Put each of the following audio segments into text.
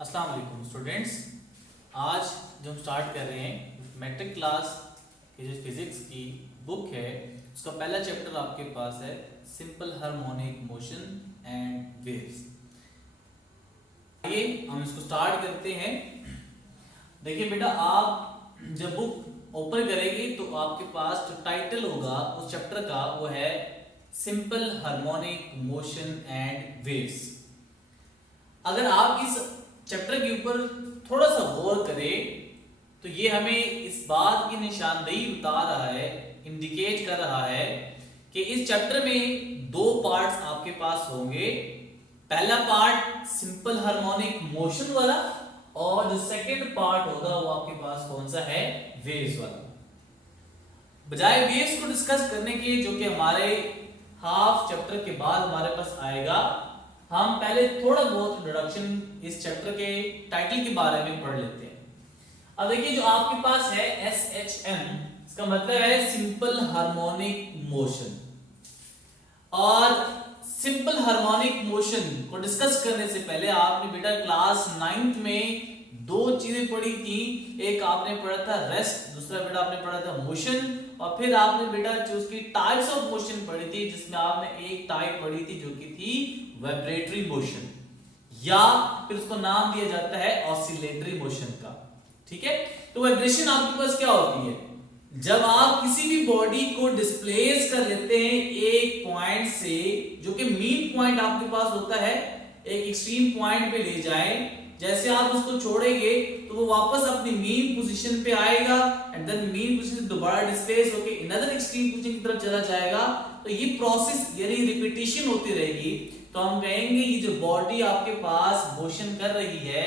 अस्सलाम वालेकुम स्टूडेंट्स। आज जो हम स्टार्ट कर रहे हैं मैट्रिक क्लास की जो फिजिक्स की बुक है उसका पहला चैप्टर आपके पास है simple harmonic motion and waves. आइए हम इसको स्टार्ट करते हैं। देखिए बेटा, आप जब बुक ओपन करेंगे तो आपके पास जो टाइटल होगा उस चैप्टर का वो है simple harmonic motion and waves. अगर आप इस चैप्टर के ऊपर थोड़ा सा गौर करें तो ये हमें इस बात की निशानदेही बता रहा है, इंडिकेट कर रहा है कि इस चैप्टर में दो पार्ट्स आपके पास होंगे। पहला पार्ट सिंपल हार्मोनिक मोशन वाला और जो सेकंड पार्ट होगा वो आपके पास कौन सा है, वेव्स वाला। बजाय वेव्स को डिस्कस करने के जो कि हमारे हाफ चैप्टर के बाद हमारे पास आएगा, हम पहले थोड़ा बहुत इंट्रोडक्शन इस चैप्टर के टाइटल के बारे में पढ़ लेते हैं। अब देखिए जो आपके पास है SHM, इसका मतलब है सिंपल हार्मोनिक मोशन। और सिंपल हार्मोनिक मोशन को डिस्कस करने से पहले आपने बेटा क्लास 9th में दो चीजें पढ़ी थी। एक आपने पढ़ा था रेस्ट, दूसरा बेटा आपने पढ़ा था मोशन, और फिर आपने बेटा जो उसकी टाइप्स ऑफ मोशन पढ़ी थी जिसमें आपने एक टाइप पढ़ी थी जो कि थी वाइब्रेटरी मोशन, या फिर उसको नाम दिया जाता है ऑसिलेटरी मोशन का। ठीक है, तो वाइब्रेशन आपके पास क्या होती है? जब आप किसी भी बॉडी को डिस्प्लेस कर लेते हैं एक पॉइंट से, जो कि मीन पॉइंट आपके पास होता है, एक एक्सट्रीम पॉइंट पे ले जाएं, जैसे आप उसको छोड़ेंगे तो वो वापस अपनी मीन पोजीशन पे आएगा एंड देन मीन पोजीशन से दोबारा डिस्प्लेस होके अनदर एक्सट्रीम पोजीशन की तरफ चला जाएगा। तो ये प्रोसेस यानी रिपीटिशन होती रहेगी। तो हम कहेंगे ये जो बॉडी आपके पास मोशन कर रही है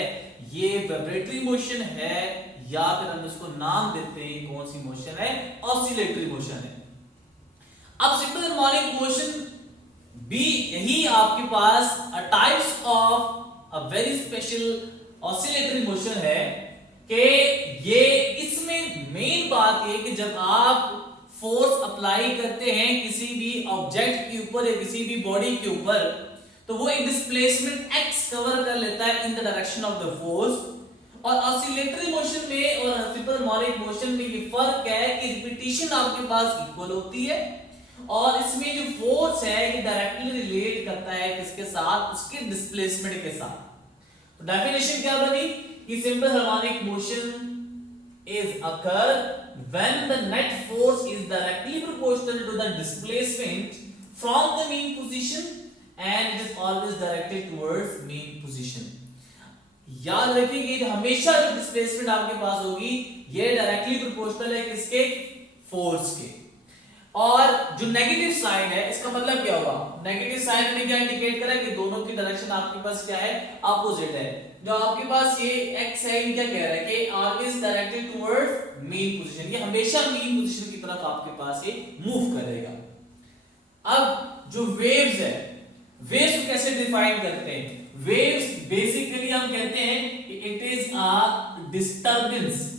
ये वाइब्रेटरी मोशन है, या फिर हम इसको नाम देते हैं कौन सी मोशन है, ऑसिलेटरी मोशन है। अब सिंपल हार्मोनिक मोशन भी यही आपके पास types of a very special oscillatory motion है कि ये इसमें मेन बात ये कि जब आप फोर्स अप्लाई करते हैं किसी भी ऑब्जेक्ट के ऊपर या किसी भी बॉडी के ऊपर, तो वो एक डिस्प्लेसमेंट x कवर कर लेता है in the direction of the force. और ऑसिलेटरी मोशन में और सिंपल हार्मोनिक मोशन में ये फर्क है कि रिपीटिशन आपके पास इक्वल होती है और इसमें जो फोर्स है ये डायरेक्टली रिलेट करता है किसके साथ, उसके डिस्प्लेसमेंट के साथ। तो डेफिनेशन क्या बनी कि simple harmonic motion is occur when the net force is directly proportional to the displacement from the mean position and it is always directed towards mean position। याद रखिए हमेशा जो डिस्प्लेसमेंट आपके पास होगी ये डायरेक्टली प्रोपोर्शनल है किसके, फोर्स के। और जो नेगेटिव साइन है इसका मतलब क्या होगा, नेगेटिव साइन ने क्या इंडिकेट करा कि दोनों की डायरेक्शन आपके पास क्या है, अपोजिट है। जो आपके पास ये x है ये क्या कह रहा है कि always directed towards mean position, ये हमेशा मीन पोजीशन की तरफ आपके पास ये मूव करेगा। अब जो वेव्स है, वेव्स को कैसे डिफाइन करते हैं? वेव्स बेसिकली हम कहते हैं कि इट इज अ डिस्टरबेंस।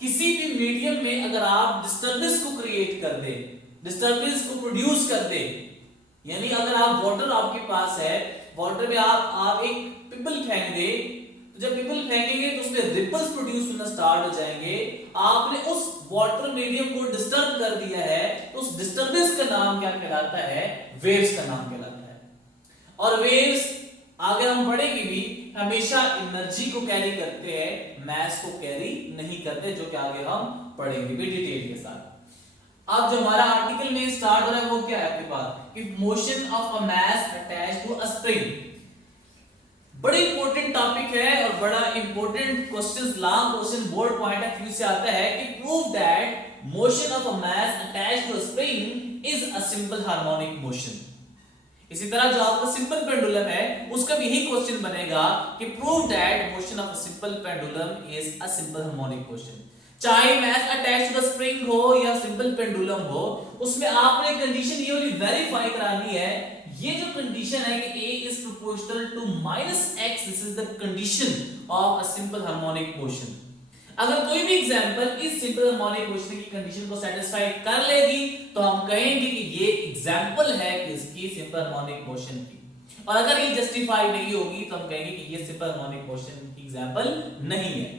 किसी भी मीडियम में अगर आप डिस्टरबेंस को क्रिएट कर दे, डिस्टरबेंस को प्रोड्यूस कर दे, यानी अगर आप वाटर आपके पास है, वाटर में आप एक पिपल फेंक दे, तो जब पिपल फेंकेंगे तो उसमें रिपल्स प्रोड्यूस होना स्टार्ट हो जाएंगे। आपने उस वाटर मीडियम को डिस्टर्ब कर दिया है तो उस डिस्टरबेंस का नाम क्या कहलाता है, वेव्स का नाम कहलाता है। और वेव्स आगे हम पढ़ेंगे भी हमेशा एनर्जी को कैरी करते हैं, मास को कैरी नहीं करते, जो कि आगे हम पढ़ेंगे भी डिटेल के साथ। अब जो हमारा आर्टिकल में स्टार्ट हो रहा है वो क्या है आपके पास, if motion of a mass attached to a spring. बड़ा इंपॉर्टेंट टॉपिक है और बड़ा important questions long question board point of view से आता है कि prove that motion of a mass attached to a spring is a simple harmonic motion. इसी तरह जो आपका सिंपल पेंडुलम है उसका भी यही क्वेश्चन बनेगा कि prove that motion of a simple pendulum is a simple harmonic motion. चाहे मास अटैच्ड टू द स्प्रिंग हो या सिंपल पेंडुलम हो, उसमें आपने कंडीशन ये वाली वेरीफाई करानी है। ये जो कंडीशन है कि a is proportional to -x, this is the condition of a simple harmonic motion। अगर कोई भी एग्जांपल इस सिंपल हार्मोनिक मोशन की कंडीशन को सेटिस्फाई कर लेगी तो हम कहेंगे कि ये एग्जांपल है किसकी, सिंपल हार्मोनिक मोशन की। और अगर ये जस्टिफाई नहीं होगी तो हम कहेंगे कि ये सिंपल हार्मोनिक मोशन की एग्जांपल नहीं है।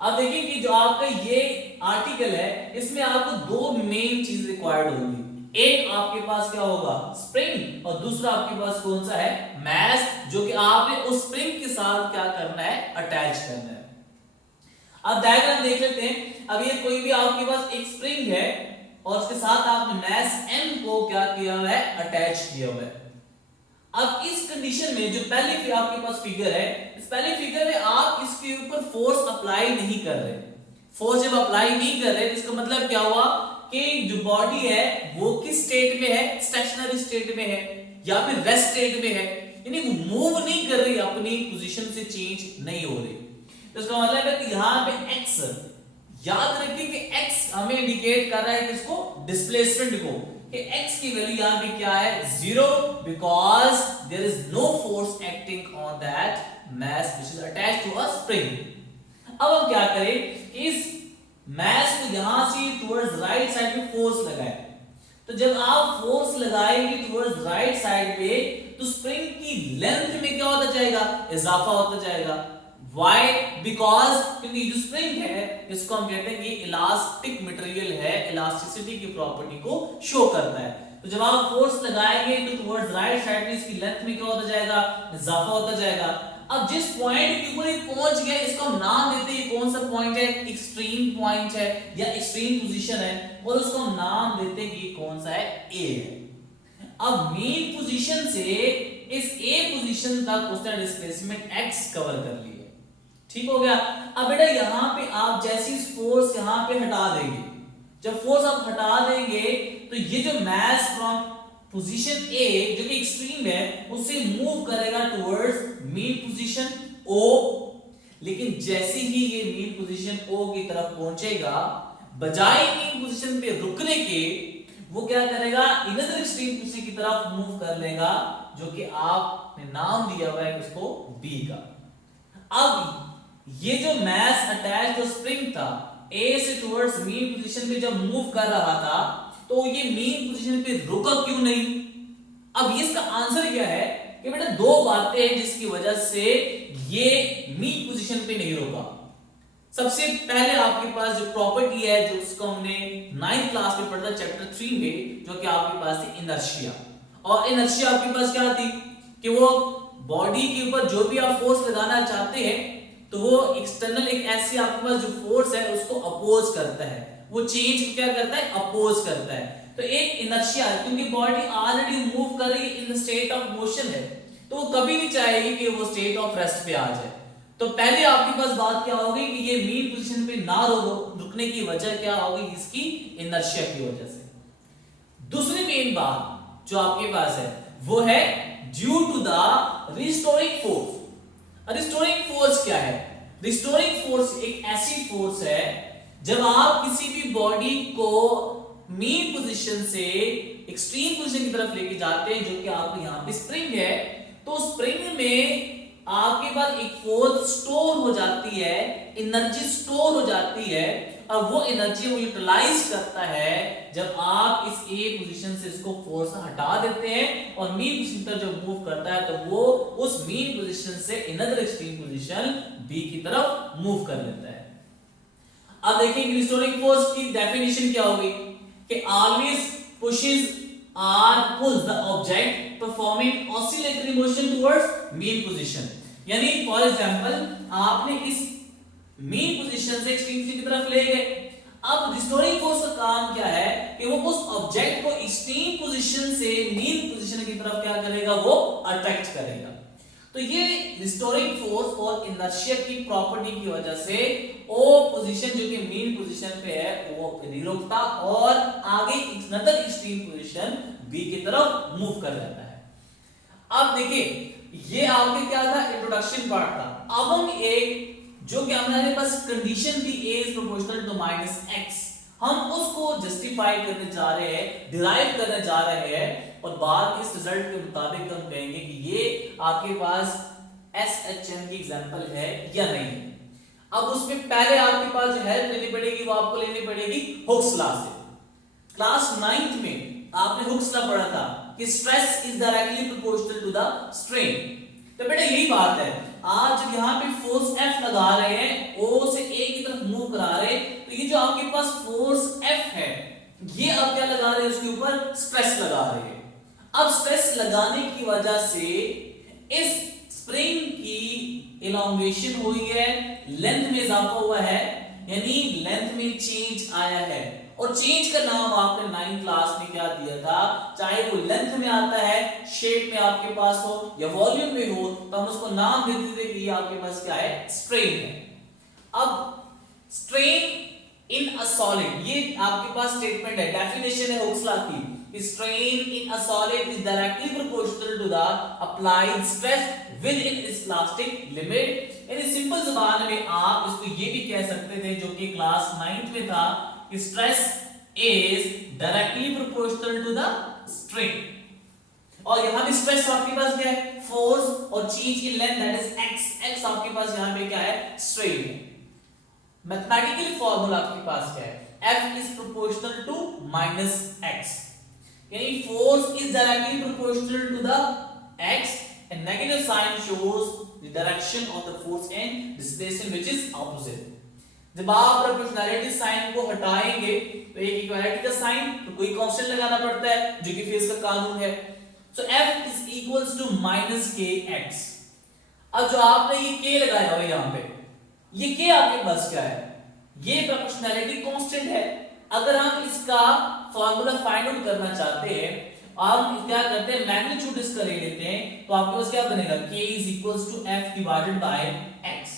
अब देखिए कि जो आपका ये आर्टिकल है इसमें आपको दो मेन चीज रिक्वायर्ड होगी। एक आपके पास क्या होगा, स्प्रिंग, और दूसरा आपके पास कौन सा है, मैस, जो कि आपने उस स्प्रिंग के साथ क्या करना है, अटैच करना है। अब डायग्राम देख लेते हैं। अब ये कोई भी आपके पास एक स्प्रिंग है और उसके साथ आपने मैस m को क्या किया हुआ है, अटैच किया हुआ है। अब इस कंडीशन में जो पहले आपके पास फिगर है, इस पहले फिगर में आप इसके ऊपर फोर्स अप्लाई नहीं कर रहे। फोर्स जब अप्लाई नहीं कर रहे तो इसका मतलब क्या हुआ कि जो बॉडी है वो किस स्टेट में है, स्टेशनरी स्टेट में है या फिर रेस्ट स्टेट में है, यानी वो मूव नहीं कर रही, अपनी पोजीशन से चेंज नहीं हो रही। तो इसका मतलब है कि यहां पे x, याद रखिए कि x हमें इंडिकेट कर रहा है किसको, डिस्प्लेसमेंट को, कि x की वैल्यू यहां पे क्या है, 0, because there is no force acting on that mass which is attached to a spring. अब हम क्या करें, इस मास को यहां से टुवर्ड्स राइट साइड में फोर्स लगाएं। तो जब आप फोर्स लगाएंगे टुवर्ड्स राइट साइड पे तो स्प्रिंग की लेंथ में क्या होता जाएगा, इजाफा होता जाएगा। Why? Because क्योंकि जो स्प्रिंग है इसको हम कहते हैं कि इलास्टिक मटेरियल है, इलास्टिसिटी की प्रॉपर्टी को शो करता है। तो जब आप फोर्स लगाएंगे तो टुवर्ड्स राइट साइड में इसकी लेंथ में क्या होता जाएगा, इजाफा होता जाएगा। अब जिस पॉइंट के ऊपर ये पहुंच गया इसको हम नाम देते हैं, कौन सा पॉइंट है, एक्सट्रीम पॉइंट है या एक्सट्रीम पोजीशन है, और उसको हम नाम देते हैं कि कौन सा है, ए है। अब मेन पोजीशन से इस ए पोजीशन तक उसने डिस्प्लेसमेंट x कवर कर लिया, ठीक हो गया। अब बेटा यहां पे आप जैसी फोर्स यहां पे हटा देंगे, जब फोर्स आप हटा देंगे तो ये जो मास फ्रॉम पोजीशन ए जो कि एक्सट्रीम है उससे मूव करेगा टुवर्ड्स मीन पोजीशन ओ, लेकिन जैसे ही ये मीन पोजीशन ओ की तरफ पहुंचेगा, बजाय मीन पोजीशन पे रुकने के वो क्या करेगा, इनर एक्सट्रीम पोजीशन की तरफ मूव कर लेगा, जो कि आपने नाम दिया हुआ है उसको बी का। अब ये जो मास अटैच जो स्प्रिंग था ए से टुवर्ड्स मीन पोजीशन पे जब मूव कर रहा था तो ये मीन पोजीशन पे रुका क्यों नहीं। अब इसका आंसर क्या है कि बेटा दो बातें हैं जिसकी वजह से ये मीन पोजीशन पे नहीं रुका। सबसे पहले आपके पास जो प्रॉपर्टी है जो उसको हमने 9th क्लास में पढ़ा था चैप्टर 3 में, जो कि आपके पास थी इनर्शिया। और इनर्शिया आपके पास क्या थी कि वो बॉडी के ऊपर जो भी आप फोर्स लगाना चाहते हैं तो वो एक्सटर्नल एक ऐसी आपके पास जो फोर्स है उसको अपोज करता है, वो चेंज को क्या करता है, अपोज करता है। तो एक इनर्शिया, क्योंकि बॉडी ऑलरेडी मूव कर रही है, in the state of motion है, तो वो कभी नहीं चाहेगी कि वो स्टेट ऑफ रेस्ट पे आ जाए। तो पहले आपके पास बात क्या होगी कि ये मीन पोजीशन पे ना रुकने की वजह क्या होगी, इसकी इनर्शिया की वजह से। दूसरी मेन बात जो आपके पास है वो है due to the restoring force. Restoring force क्या है, रिस्टोरिंग फोर्स एक ऐसी फोर्स है जब आप किसी भी बॉडी को मीन पोजीशन से एक्सट्रीम पोजीशन की तरफ लेके जाते हैं, जो कि आपके यहाँ पे स्प्रिंग है, तो स्प्रिंग में आपके पास एक फोर्स स्टोर हो जाती है, एनर्जी स्टोर हो जाती है, और वो एनर्जी वो यूटिलाइज करता है जब आप इस ए पोजीशन से इसको फोर्स हटा देते हैं और मीन पोजीशन पर जब मूव करता है तो वो उस मीन पोजीशन से अनदर एक्सट्रीम पोजीशन बी की तरफ मूव कर लेता है। अब देखिए रिस्टोरिंग फोर्स की डेफिनेशन क्या होगी कि ऑलवेज पुशेस और pulls the object performing oscillatory motion towards mean position. यानी फॉर एग्जांपल आपने इस मीन पोजीशन से एक्सट्रीम पोजीशन की तरफ ले गए, अब रिस्टोरिंग फोर्स का काम क्या है कि वो उस ऑब्जेक्ट को एक्सट्रीम पोजीशन से मीन पोजीशन की तरफ क्या करेगा, वो अट्रैक्ट करेगा। तो ये रिस्टोरिंग फोर्स और इनर्शिया की प्रॉपर्टी की वजह से ओ पोजीशन जो कि मीन पोजीशन पे है वो नहीं रुकता और आगे अनदर एक्सट्रीम पोजीशन बी की तरफ मूव कर जाता है। अब देखिए ये आपके क्या था, इंट्रोडक्शन पार्ट था। अब हम एक जो कि हमारे पास कंडीशन थी a is proportional to -x, हम उसको जस्टिफाई करने जा रहे हैं, डिराइव करने जा रहे हैं, और बाद इस रिजल्ट के मुताबिक हम कहेंगे कि ये आपके पास SHM की एग्जांपल है या नहीं। अब उसमें पहले आपके पास जो हेल्प लेनी पड़ेगी वो आपको लेनी पड़ेगी हुक्स लॉ से। क्लास 9th में आपने हुक्स लॉ पढ़ा था कि stress is directly proportional to the strain. तो बेटा यही बात है, आज जब यहाँ पे फोर्स F लगा रहे हैं, O से A की तरफ मूव करा रहे हैं, तो ये जो आपके पास फोर्स F है, ये आप क्या लगा रहे हैं, उसके ऊपर स्ट्रेस लगा रहे हैं। अब स्ट्रेस लगाने की वजह से इस स्प्रिंग की इलॉन्गेशन हुई है, लेंथ में इजाफा हुआ है, यानी लेंथ में चेंज आया है। और चेंज का नाम आपने 9th क्लास में क्या दिया था, चाहे वो लेंथ में आता है, शेप में आपके पास हो या वॉल्यूम में हो, तो हम उसको नाम देते थे कि ये आपके पास क्या है, स्ट्रेन है। अब स्ट्रेन इन अ सॉलिड, ये आपके पास स्टेटमेंट है, डेफिनेशन है हुक्स लॉ की, strain in a solid is directly proportional to the applied stress within its elastic limit. यानी सिंपल जुबान में आप इसको ये भी कह सकते थे, जो कि क्लास 9th में था, stress is directly proportional to the strain. और यहां भी स्ट्रेस आपके पास क्या है, फोर्स, और change in length that is x, x आपके पास यहां पे क्या है, स्ट्रेन है। मैथमेटिकल फार्मूला आपके पास क्या है, F is proportional to minus x, यानी force is directly proportional to the x and negative sign shows the direction of the force and displacement which is opposite। जब आप प्रोपोर्शनैलिटी साइन को हटाएंगे तो एक इक्वालिटी का साइन, तो कोई कांस्टेंट लगाना पड़ता है जो कि फेज का कानून है। So F is equals to minus K X. अब जो आपने ये के लगाया हुआ यहाँ पे, ये के आपके पास क्या है, ये प्रोपोर्शनैलिटी कांस्टेंट है। अगर हम इसका फार्मूला फाइंड आउट करना चाहते हैं, हम क्या करते हैं, मैग्नीट्यूड इसका ले लेते हैं, तो आपके पास क्या बनेगा, k is equals to f divided by x।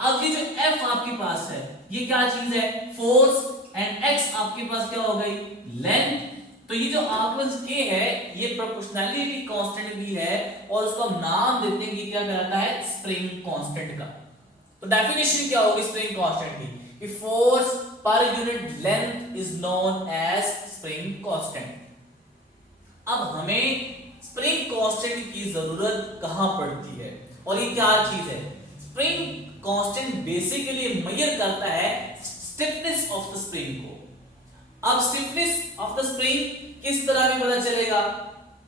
अब ये जो f आपके पास है, ये क्या चीज है, फोर्स, एंड x आपके पास क्या हो गई, लेंथ। तो ये जो आपके पास k है, ये प्रोपोर्शनैलिटी कांस्टेंट भी है, और उसको हम नाम देते हैं कि क्या कहलाता है, स्प्रिंग कांस्टेंट का। तो डेफिनेशन क्या होगी स्प्रिंग कांस्टेंट की, कि force per unit length is known as spring constant. अब हमें स्प्रिंग कांस्टेंट की जरूरत कहां पड़ती है, और ये क्या चीज है, स्प्रिंग कांस्टेंट बेसिकली मेजर करता है स्टिफनेस ऑफ द स्प्रिंग को। अब स्टिफनेस ऑफ द स्प्रिंग किस तरह भी पता चलेगा,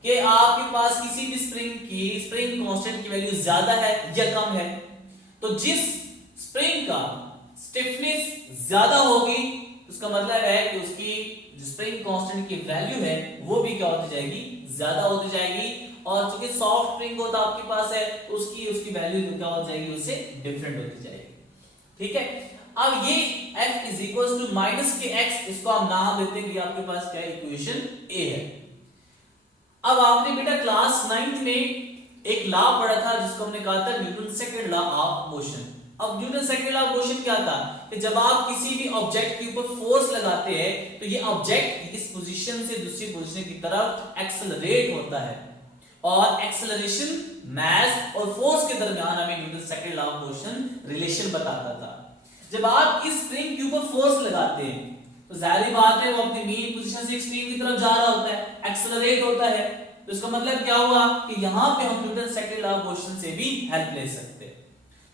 कि आपके पास किसी भी स्प्रिंग की स्प्रिंग कांस्टेंट की वैल्यू ज्यादा है या कम है। तो जिस स्प्रिंग का स्टिफनेस ज्यादा होगी, उसका मतलब है कि उसकी जो स्प्रिंग कांस्टेंट की वैल्यू है वो भी क्या होती जाएगी, ज्यादा होती जाएगी। और चूंकि सॉफ्ट स्प्रिंग होता आपके पास है, तो उसकी वैल्यू क्या हो जाएगी, उससे डिफरेंट होती जाएगी। ठीक है, अब ये F is equals to minus K x, इसको हम नाम देते हैं कि आपके पास क्या इक्वेशन A है। अब आपने बेटा क्लास 9th में एक लॉ पढ़ा था जिसको हमने कहा था Newton second law of motion. अब Newton second law of motion क्या था, कि जब आप किसी भी ऑब्जेक्ट के ऊपर फोर्स लगाते हैं, तो ये ऑब्जेक्ट इस पोजीशन से दूसरी पोजीशन की तरफ एक्सेलरेट होता है, और एक्सेलरेशन मास और फोर्स के दरमियान हमें Newton second law of motion relation बताता था। जब आप इस स्प्रिंग के ऊपर फोर्स लगाते हैं, तो जाहिर बात है वो अपनी मेन पोजीशन से एक्सट्रीम की तरफ जा रहा होता है, एक्सेलरेट होता है। तो इसका मतलब क्या हुआ, कि यहां पे हम Newton second law of motion से भी हेल्प ले सकते हैं।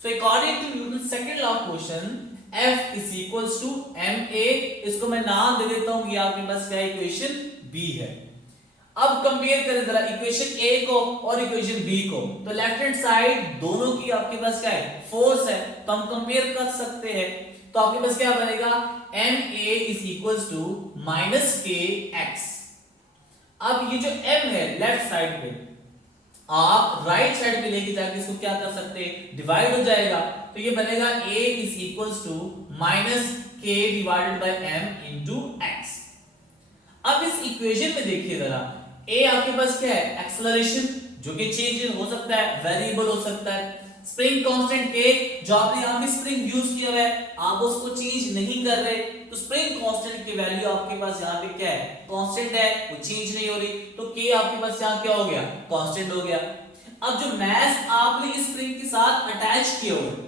So according to Newton second law of motion, F is equals to ma, इसको मैं नाम दे देता हूं, ये आपके पास क्या इक्वेशन B है। अब कंपेयर करें जरा इक्वेशन A को और इक्वेशन B को, तो लेफ्ट हैंड साइड दोनों की आपके पास क्या है, फोर्स है, तो हम कंपेयर कर सकते हैं। तो आपके पास क्या बनेगा, ma is equals to minus K X. अब ये जो m है लेफ्ट साइड पे, आप राइट साइड पे लेके जाके इसको क्या कर सकते हैं, डिवाइड हो जाएगा। तो ये बनेगा a is equals to minus k divided by m into x. अब इस इक्वेशन में देखिए जरा, a आपके पास क्या है, एक्सेलरेशन, जो कि चेंज हो सकता है, वेरिएबल हो सकता है। स्प्रिंग कांस्टेंट k, जो आपने यहां पे स्प्रिंग यूज किया हुआ है, आप उसको चेंज नहीं कर रहे, तो स्प्रिंग कांस्टेंट की वैल्यू आपके पास यहां पे क्या है, कांस्टेंट है, वो चेंज नहीं हो रही, तो k आपके पास यहां क्या हो गया, कांस्टेंट हो गया। अब जो मास आपने इस स्प्रिंग के साथ अटैच किया हुआ है,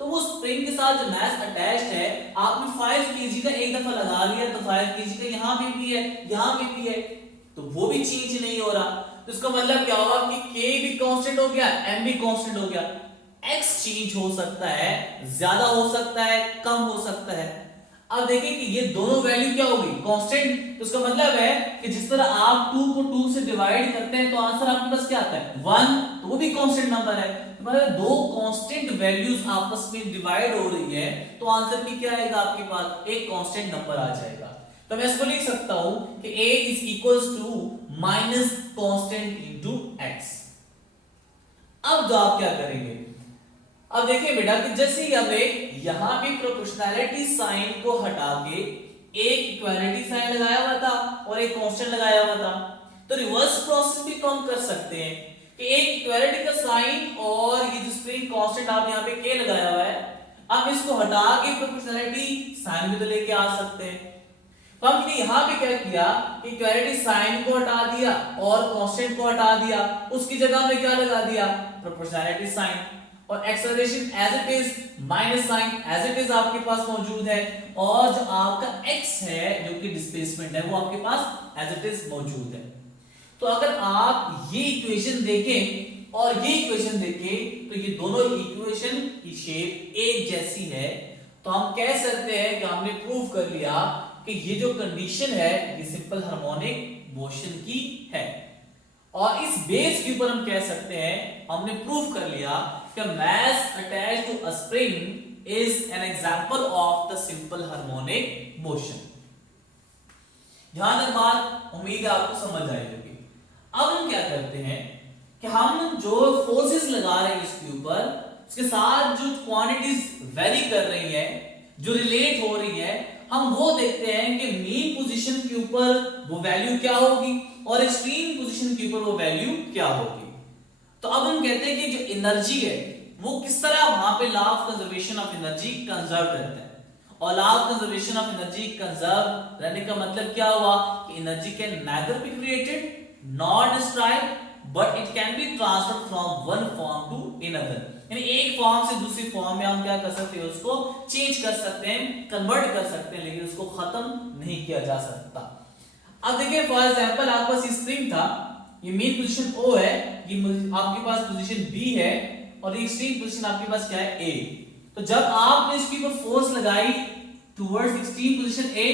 तो वो स्प्रिंग के साथ जो मास अटैच्ड है, आपने 5 kg का एक दफा लगा लिया, तो 5 kg का यहां भी है, यहां भी है, तो वो भी चेंज नहीं हो रहा। तो इसका मतलब क्या होगा कि k भी कांस्टेंट हो गया, m भी कांस्टेंट हो गया। x चेंज हो सकता है, ज्यादा हो सकता है, कम हो सकता है। अब देखिए कि ये दोनों वैल्यू क्या होगी, कांस्टेंट। तो उसका मतलब है कि जिस तरह आप 2 को 2 से डिवाइड करते हैं तो आंसर आपके पास क्या आता है 1, तो वो भी कांस्टेंट नंबर है। तो मतलब दो कांस्टेंट वैल्यूज आपस में डिवाइड हो रही है तो आंसर भी क्या आएगा आपके पास, एक कांस्टेंट नंबर आ जाएगा। तो मैं इसको लिख सकता हूं कि a is equals to minus constant into x। अब जो आप क्या करेंगे, अब देखिए बेटा कि जैसे ही हमें यहां पे प्रोपोर्शनैलिटी साइन को हटा के एक इक्वालिटी साइन लगाया हुआ था और एक कांस्टेंट लगाया हुआ था, तो रिवर्स प्रोसेस भी तो हम कर सकते हैं कि एक इक्वालिटी का साइन और ये जिसपे कांस्टेंट आप यहां पे k लगाया हुआ है, आप इसको हटा के प्रोपोर्शनैलिटी साइन भी तो लेके आ सकते हैं। तो हमने यहां पे क्या किया कि इक्वालिटी साइन को हटा दिया और कांस्टेंट को हटा दिया, उसकी जगह में क्या लगा दिया, प्रोपोर्शनैलिटी साइन, और acceleration as it is minus sign as it is आपके पास मौजूद है, और जो आपका x है जो कि डिस्प्लेसमेंट है वो आपके पास एज इट इज मौजूद है। तो अगर आप ये इक्वेशन देखें और ये इक्वेशन देखें तो ये दोनों इक्वेशन की शेप एक जैसी है, तो हम कह सकते हैं कि हमने प्रूव कर लिया कि ये जो कंडीशन है ये सिंपल हार्मोनिक मोशन की है। और इस बेस के ऊपर हम कह सकते हैं, हमने प्रूव कर लिया कि mass attached to a spring is an example of the simple harmonic motion। यहां तक बात उम्मीद है आपको समझ आई होगी। अब हम क्या करते हैं कि हम जो फोर्सेस लगा रहे हैं इसके ऊपर, इसके साथ जो क्वांटिटीज वेरी कर रही है, जो रिलेट हो रही है, हम वो देखते हैं कि मीन पोजीशन के ऊपर वो वैल्यू क्या होगी और एक्सट्रीम पोजीशन के ऊपर वो वैल्यू क्या होगी। तो अब हम कहते हैं कि जो एनर्जी है वो किस तरह वहां पे law of conservation of energy conserve रहता है, और law of conservation of energy conserve रहने का मतलब क्या हुआ कि energy can neither be created not destroyed but it can be transferred from one form to another, यानी एक फॉर्म से दूसरी फॉर्म में हम क्या कर सकते हैं, उसको चेंज कर सकते हैं, कन्वर्ट कर सकते हैं, लेकिन उसको खत्म नहीं किया जा सकता। अब देखिए फॉर एग्जांपल आपके पास स्प्रिंग था, ये मेन पोजीशन O है, ये आपके पास पोजीशन B है, और ये एक्सट्रीम पोजीशन आपके पास क्या है A। तो जब आपने इसके ऊपर फोर्स लगाई टुवर्ड्स एक्सट्रीम पोजीशन A,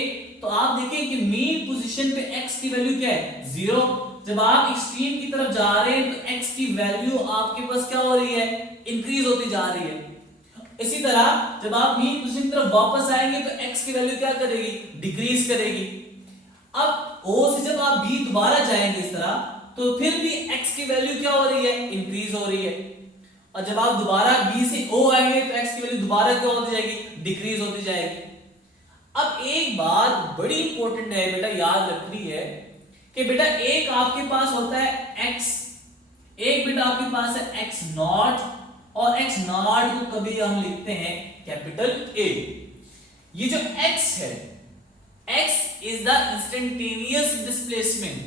तो आप देखिए कि मेन पोजीशन पे x की वैल्यू क्या है 0। जब आप एक्सट्रीम की तरफ जा रहे हैं तो x की वैल्यू आपके पास क्या हो रही है, इंक्रीज होती जा रही है। इसी तरह जब आप मेन पोजीशन की तरफ वापस आएंगे तो x की वैल्यू क्या करेगी, डिक्रीज करेगी। अब O से जब आप B दोबारा जाएंगे इस तरह, तो फिर भी x की वैल्यू क्या हो रही है, इंक्रीज हो रही है। और जब आप दोबारा B से O आएंगे तो x की वैल्यू दोबारा क्या होती जाएगी, डिक्रीज होती जाएगी। अब एक बात बड़ी इंपॉर्टेंट है बेटा, याद रखनी है कि बेटा एक आपके पास होता है x, एक बेटा आपके पास है x नॉट, और x नॉट को कभी हम लिखते हैं कैपिटल A। ये जो x है, x is the instantaneous displacement,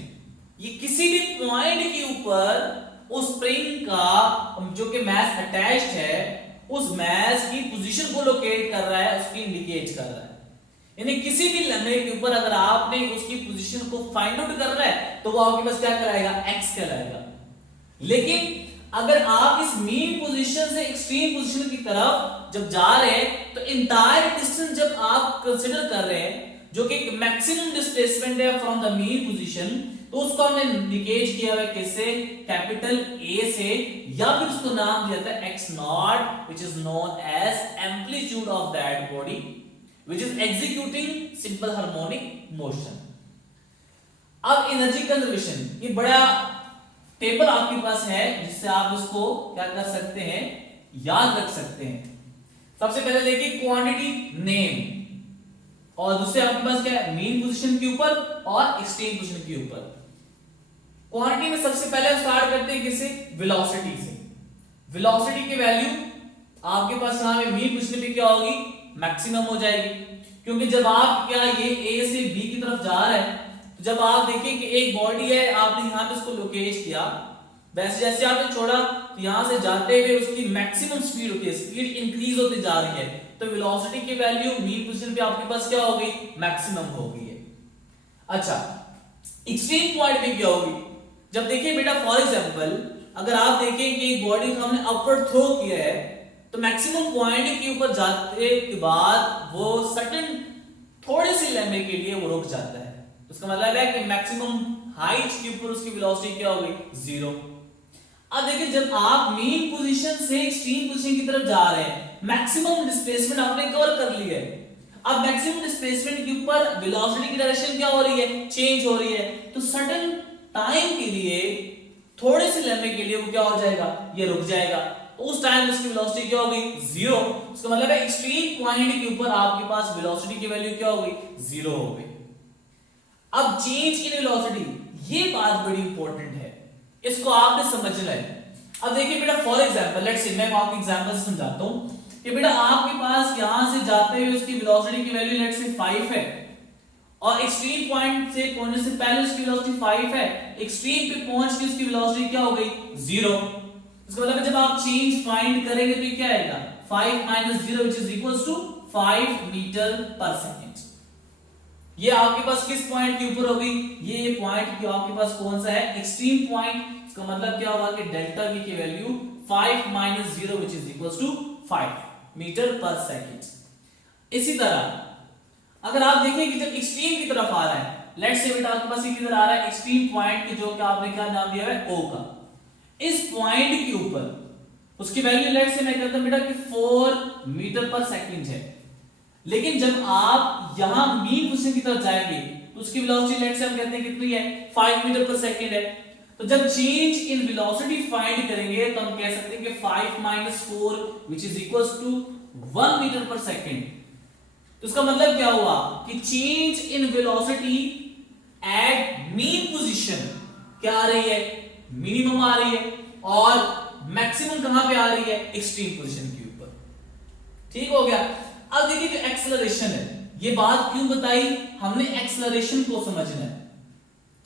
ये किसी भी पॉइंट के ऊपर उस स्प्रिंग का जो कि मास अटैच्ड है उस मास की पोजीशन को लोकेट कर रहा है, उसकी इंडिकेट कर रहा है। यानी किसी भी लम्हे के ऊपर अगर आपने उसकी पोजीशन को फाइंड आउट करना है तो वो आपके पास क्या कराएगा, x कहलाएगा। लेकिन अगर आप इस मीन पोजीशन से एक्सट्रीम पोजीशन की तरफ जब जा रहे हैं तो इंटायर डिस्टेंस जब आप कंसीडर कर रहे हैं जो कि मैक्सिमम डिस्प्लेसमेंट है फ्रॉम द मीन पोजीशन, तो उसको हमने इंडिकेट किया है किससे, कैपिटल A से, या फिर उसको नाम दिया था x not which is known as amplitude of that body which is executing simple harmonic motion. अब एनर्जी कंजर्वेशन, ये बड़ा टेबल आपके पास है जिससे आप इसको क्या कर सकते हैं, याद रख सकते हैं। सबसे पहले देखिए क्वांटिटी नेम, और दूसरे आपके पास क्या है, मीन पोजीशन के ऊपर और एक्सट्रीम पोजीशन के ऊपर। क्वांटिटी में सबसे पहले हम स्टार्ट करते हैं किससे, वेलोसिटी से। वेलोसिटी की वैल्यू आपके पास यहां पे मीन पोजीशन पे क्या होगी, मैक्सिमम हो जाएगी, क्योंकि जब आप क्या ये A से B की तरफ जा रहे हैं तो जब आप देखिए कि एक बॉडी है, आपने यहां पे इसको लोकेट किया, वैसे जैसे आपने छोड़ा तो यहां से जाते हुए उसकी मैक्सिमम स्पीड होती है, स्पीड इंक्रीज होती जा रही है, तो वेलोसिटी की वैल्यू मीन पोजीशन पे आपके पास क्या होगी, मैक्सिमम हो गई है। अच्छा, एक्सट्रीम पॉइंट पे क्या होगी, जब देखिए बेटा फॉर एग्जांपल अगर आप देखें कि एक बॉडी को हमने अपवर्ड थ्रो किया है तो मैक्सिमम पॉइंट के ऊपर जाने के बाद वो सर्टेन थोड़े से लंबे के लिए वो रुक जाता है। उसका मतलब है कि मैक्सिमम हाइट के ऊपर उसकी वेलोसिटी क्या हो गई, 0। अब देखिए जब आप मेन पोजीशन से एक्सट्रीम पोजीशन की तरफ जा रहे हैं, मैक्सिमम डिस्प्लेसमेंट आपने कवर कर लिया है। अब मैक्सिमम डिस्प्लेसमेंट के ऊपर वेलोसिटी की डायरेक्शन क्या हो रही है, चेंज हो रही है। तो सडन टाइम के लिए, थोड़े से लंबे के लिए वो क्या हो जाएगा, ये रुक जाएगा। तो उस टाइम उसकी वेलोसिटी क्या हो गई, 0। उसका मतलब है एक्सट्रीम पॉइंट के ऊपर आपके पास वेलोसिटी की वैल्यू क्या हो गई, 0 हो गई। अब चेंज इन वेलोसिटी, ये बात बड़ी इंपॉर्टेंट है, इसको आपने समझना है। अब देखिए बेटा फॉर एग्जांपल लेट्स से मैं आपको एग्जांपल से समझाता हूं कि बेटा आपके पास यहां से जाते हुए उसकी वेलोसिटी की वैल्यू लेट्स से 5 है और एक्सट्रीम पॉइंट से पहुंचने से पहले उसकी वेलोसिटी 5 है, एक्सट्रीम पे पहुंच के उसकी वेलोसिटी क्या हो गई, 0। इसका मतलब है जब आप चेंज फाइंड करेंगे तो ये क्या आएगा, 5 minus 0 which is equals to 5 metre per second. ये आपके पास किस पॉइंट के ऊपर होगी, ये पॉइंट की आपके पास कौन सा है, एक्सट्रीम पॉइंट। इसका मतलब क्या होगा कि डेल्टा v की value 5 minus 0 which is equals to 5 metre per second. इसी तरह अगर आप देखें कि जब एक्सट्रीम की तरफ आ रहा है, लेट्स से बेटा आपके पास ये किधर आ रहा है, एक्सट्रीम पॉइंट की, जो कि आपने क्या नाम दिया है, O का। इस पॉइंट के ऊपर उसकी वैल्यू लेट्स से मैं कहता हूं बेटा कि 4 मीटर पर सेकंड है। लेकिन जब आप यहां मीन पोजीशन की तरफ जाएंगे तो उसकी वेलोसिटी लेट्स से हम कहते हैं कितनी है, 5 मीटर पर सेकंड है। तो जब चेंज इन वेलोसिटी फाइंड करेंगे तो हम कह सकते हैं कि 5 minus 4 which is equals to 1 metre per second. तो इसका मतलब क्या हुआ कि change in velocity at mean position क्या आ रही है, मिनिमम आ रही है, और मैक्सिमम कहां पे आ रही है, एक्सट्रीम पोजीशन के ऊपर। ठीक हो गया। अब देखिए जो एक्सेलरेशन है, ये बात क्यों बताई, हमने एक्सेलरेशन को समझना है।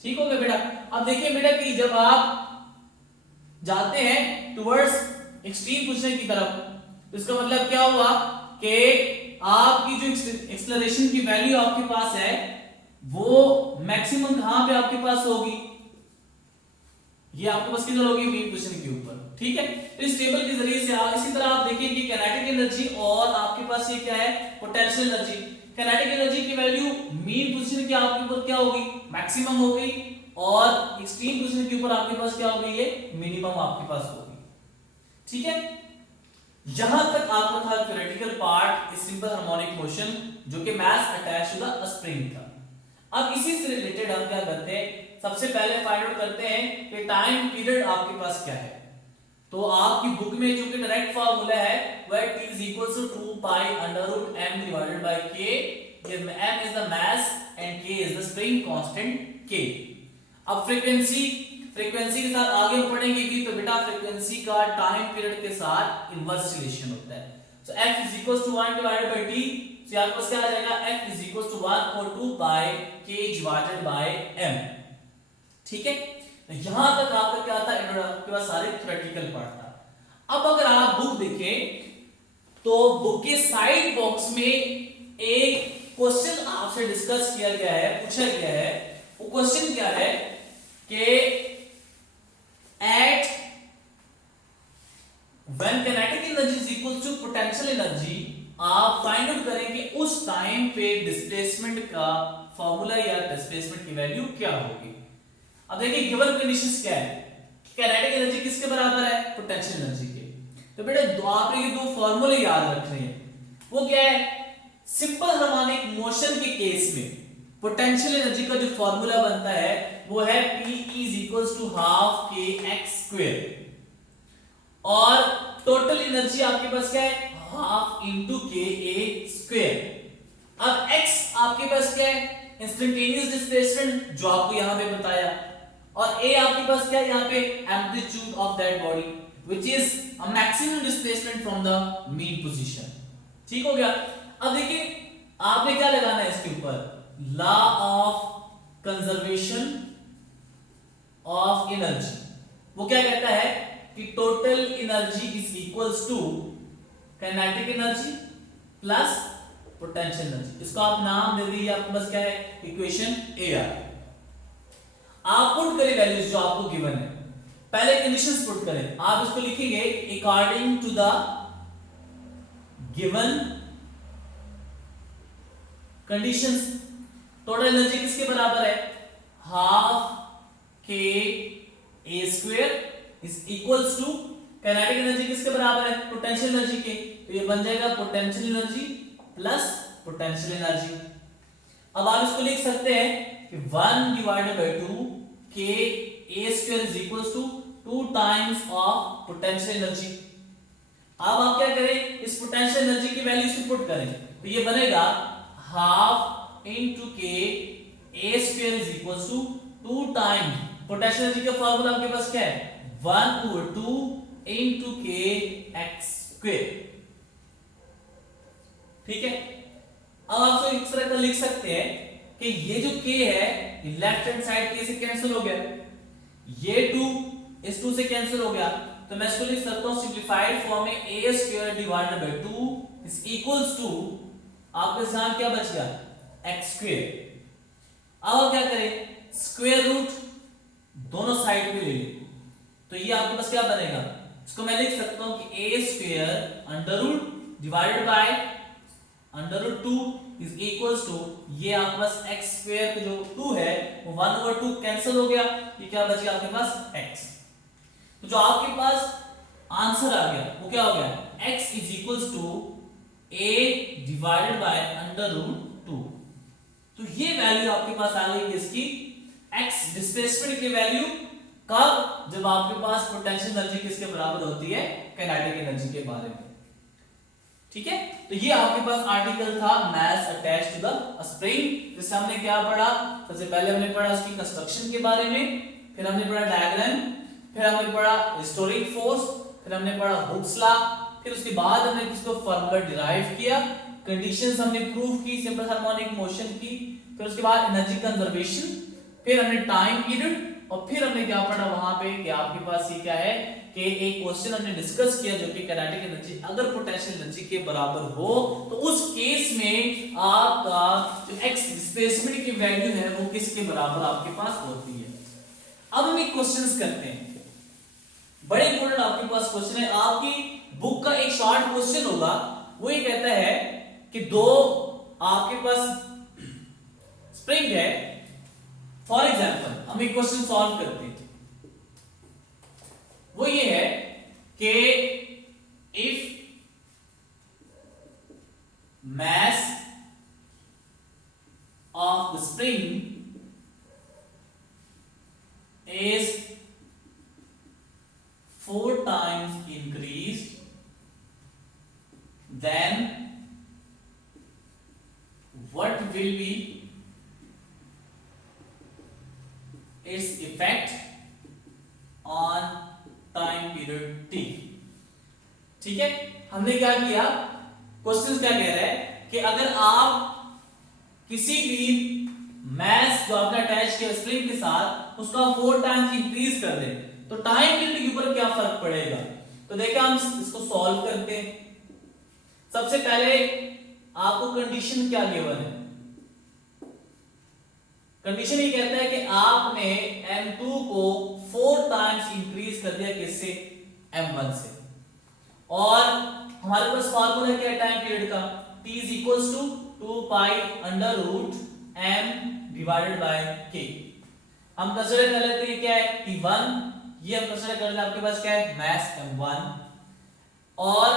ठीक हो गया बेटा। अब देखिए बेटा कि जब आप जाते हैं टुवर्ड्स एक्सट्रीम पोजीशन की तरफ, तो इसका मतलब क्या हुआ कि आपकी जो एक्सेलरेशन की वैल्यू आपके पास है वो मैक्सिमम कहां पे आपके पास होगी, ये आपके पास किधर होगी, मीन पोजीशन के ऊपर। ठीक है, तो इस टेबल के जरिए से आप इसी तरह आप देखिए कि काइनेटिक एनर्जी और आपके पास ये क्या है, पोटेंशियल एनर्जी। काइनेटिक एनर्जी की वैल्यू मीन पोजीशन की आपके ऊपर क्या होगी, मैक्सिमम हो गई, और एक्सट्रीम पोजीशन के ऊपर आपके पास क्या हो गई, ये मिनिमम आपके पास होगी। ठीक है, यहां तक आपका था थ्योरेटिकल पार्ट इस सिंपल हार्मोनिक मोशन, जो कि मास अटैच्ड टू द स्प्रिंग था। अब इसी से रिलेटेड हम क्या करते हैं, सबसे पहले फाइंड आउट करते हैं कि टाइम पीरियड आपके पास क्या है। तो आपकी बुक में जो कि डायरेक्ट फार्मूला है वह t is equals to 2 pi under root m divided by k, m is the mass and k is the spring constant k। अब फ्रीक्वेंसी के साथ आगे पढ़ेंगे भी, तो बेटा फ्रीक्वेंसी का टाइम पीरियड के साथ इनवर्स रिलेशन होता है। So f is equals to 1 divided by t, तो यहां पर क्या आ जाएगा, f is equals to 1 or 2 by k divided by m। ठीक है, यहां तक आपका क्या था, आपके पास सारे थ्योरेटिकल पार्ट था। अब अगर आप बुक देखें तो बुक के साइड बॉक्स में एक क्वेश्चन आपसे डिस्कस किया गया है, पूछा गया है। वो क्वेश्चन क्या है कि at when kinetic energy is equal to potential energy, आप फाइंड आउट करें कि उस टाइम पे डिस्प्लेसमेंट का फॉर्मूला या डिस्प्लेसमेंट की वैल्यू क्या होगी। अब देखिए गिवन कंडीशंस क्या है, काइनेटिक एनर्जी किसके बराबर है, पोटेंशियल एनर्जी के। तो बेटा आपने ये दो फॉर्मूले याद रखने हैं। वो क्या है, सिंपल हार्मोनिक मोशन के केस में पोटेंशियल एनर्जी का जो फॉर्मूला बनता है वो है P is equals to half kx square, और टोटल एनर्जी आपके पास क्या है, हाफ इंटू ka स्क्वायर। अब x आपके पास क्या है, इंस्टेंटेनियस डिस्प्लेसमेंट जो आपको यहां पे बताया, और a आपके पास क्या है यहाँ पे, amplitude of that body which is a maximum displacement from the mean position. ठीक हो गया। अब देखिए आपने क्या लगाना है इसके ऊपर, law of conservation of energy. वो क्या कहता है कि total energy is equals to kinetic energy plus potential energy. इसको आप नाम दे दीजिए, आपके पास क्या है, इक्वेशन AR। आप पुट करें वैल्यूज जो आपको गिवन है, पहले कंडीशंस पुट करें। आप इसको लिखेंगे according to the given conditions, total energy किसके बराबर है, half k a square is equals to kinetic energy किसके बराबर है, पोटेंशियल एनर्जी के, तो ये बन जाएगा potential energy plus potential energy. अब आप इसको लिख सकते हैं कि 1 divided by 2 k a square is equals to 2 times of potential energy. अब आप क्या करें, इस पोटेंशियल एनर्जी की वैल्यू से पुट करें, तो ये बनेगा half into k a square is equals to 2 times potential energy का फार्मूला आपके पास क्या है, 1/2 इनटू के एक्स स्क्वायर। ठीक है, अब आप इस तरह का लिख सकते हैं कि ये जो k है ये लेफ्ट हैंड साइड k से कैंसिल हो गया, ये 2 इस 2 से कैंसिल हो गया, तो मैं इसको लिख सकता हूं सिंपलीफाइड फॉर्म में a square divided by 2 is equals to, आपके साथ क्या बच गया, x स्क्वायर। अब आप क्या करें, स्क्वायर रूट दोनों साइड पे ले लें, तो ये आपके पास क्या बनेगा, इसको मैं लिख सकता हूं कि a square under root divided by under root 2 is equals to, ये आपके पास x स्क्वायर का जो 2 है वो 1/2 कैंसिल हो गया, ये क्या बच गया आपके पास x। तो जो आपके पास आंसर आ गया वो क्या हो गया, x is equals to a divided by under root 2। तो ये वैल्यू आपके पास आ गई इसकी x डिस्प्लेसमेंट की वैल्यू, कब, जब आपके पास पोटेंशियल एनर्जी किसके बराबर होती है, काइनेटिक एनर्जी के बारे में। ठीक है, तो ये आपके पास आर्टिकल था मास अटैच्ड टू द स्प्रिंग, जिससे हमने क्या पढ़ा, सबसे पहले हमने पढ़ा उसकी कंस्ट्रक्शन के बारे में, फिर हमने पढ़ा डायग्राम, फिर हमने पढ़ा हिस्टोरिक फोर्स, फिर हमने पढ़ा हुक्स लॉ, फिर उसके बाद हमने इसको फार्मूला डिराइव किया, कंडीशंस हमने प्रूव की सिंपल हार्मोनिक मोशन की, फिर उसके बाद एनर्जी कंजर्वेशन, फिर हमने टाइम पीरियड, और फिर हमने क्या पढ़ा वहां पे कि आपके पास ये क्या है कि एक क्वेश्चन हमने डिस्कस किया जो कि काइनेटिक एनर्जी अगर पोटेंशियल एनर्जी के बराबर हो तो उस केस में आपका जो एक्स डिस्प्लेसमेंट की वैल्यू है वो किसके बराबर आपके पास होती है। अब हम एक क्वेश्चंस करते हैं, बड़े इंपॉर्टेंट आपके पास क्वेश्चन है, आपकी बुक का एक शॉर्ट क्वेश्चन होगा, वो ये कहता है कि दो आपके पास स्प्रिंग है, फॉर एग्जाम्पल हम एक क्वेश्चन सॉल्व करते हैं, वो ये है कि if mass of the spring is 4 times increased, then what will be its effect on time period t। ठीक है, हमने क्या किया, क्वेश्चन क्या कह रहा है कि अगर आप किसी भी मैस जो आपने अटैच किया स्प्रिंग के साथ उसका 4 टाइम्स इंक्रीज कर दें तो टाइम पीरियड के ऊपर क्या फर्क पड़ेगा। तो देखिए हम इसको सॉल्व करते हैं। सबसे पहले आपको कंडीशन क्या गिवन है, कंडीशन ये कहता है कि आपने m2 को 4 टाइम्स इंक्रीज कर दिया किससे, m1 से, और हमारे पास फार्मूला क्या है टाइम पीरियड का, t is equals to 2 pi under root m divided by k। हम कंसीडर कर लेते हैं क्या है t1, ये हम कंसीडर कर लेते हैं आपके पास क्या है मास m1, और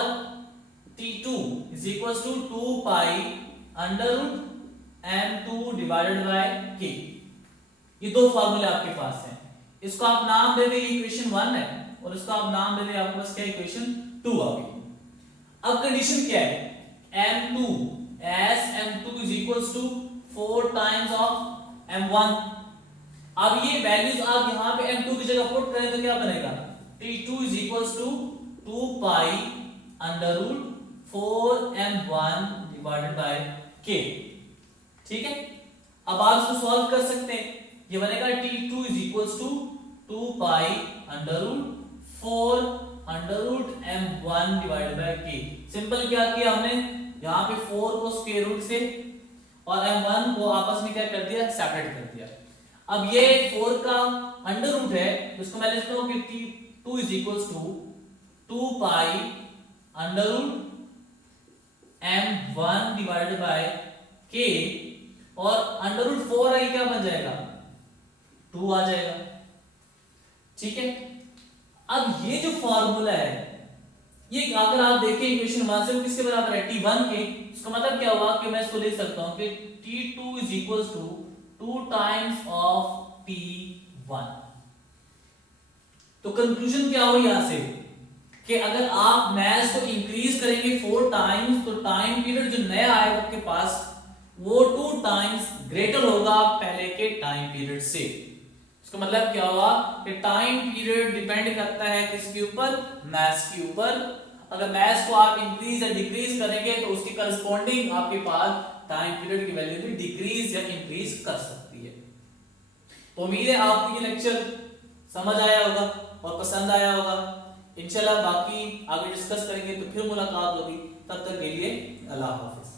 t2 is equals to 2 pi under root m2 divided by k। ये दो फार्मूले आपके पास हैं, इसको आप नाम दे दें इक्वेशन 1 है और इसको आप नाम दे दें आपके पास क्या इक्वेशन 2 आ गई। अब कंडीशन क्या है, m2 as m2 is equals to 4 times of m1। अब ये वैल्यूज आप यहां पे m2 की जगह पुट करें तो क्या बनेगा, t2 is equals to 2 pi under root 4m1 divided by k। ठीक है, अब आप इसको सॉल्व कर सकते हैं, ये बनेगा t2 is equals to 2 pi under root 4 under root m1 divided by k। Simple क्या किया हमने, यहाँ पे 4 को स्क्वायर रूट से और m1 को आपस में क्या कर दिया, सेपरेट कर दिया। अब ये 4 का अंडर रूट है तो इसको मैं लिखता हूँ कि t2 is equals to 2 pi under root m1 divided by के और √4i क्या बन जाएगा 2 आ जाएगा। ठीक है, अब ये जो फॉर्मूला है ये अगर आप देखें इक्वेशन 1 से वो किसके बराबर है t1 के। इसका मतलब क्या हुआ कि मैं इसको लिख सकता हूं कि t2 is equal to 2 times of t1। तो कंक्लूजन क्या हो यहां से कि अगर आप मैथ्स को इंक्रीज करेंगे 4 टाइम्स तो टाइम पीरियड जो नया आएगा आपके पास वो 2 टाइम्स ग्रेटर होगा पहले के टाइम पीरियड से। इसका मतलब क्या हुआ कि टाइम पीरियड डिपेंड करता है किसके ऊपर, मैथ्स के ऊपर। अगर मैथ्स को आप इंक्रीज या डिक्रीज करेंगे तो उसकी करस्पॉन्डिंग आपके पास टाइम पीरियड की वैल्यू भी डिक्रीज या इंक्रीज कर सकती है। तो उम्मीद है आपको ये लेक्चर समझ आया होगा और पसंद आया होगा। इंशाल्लाह बाकी आगे डिस्कस करेंगे तो फिर मुलाकात होगी, तब तक के लिए अल्लाह हाफिज।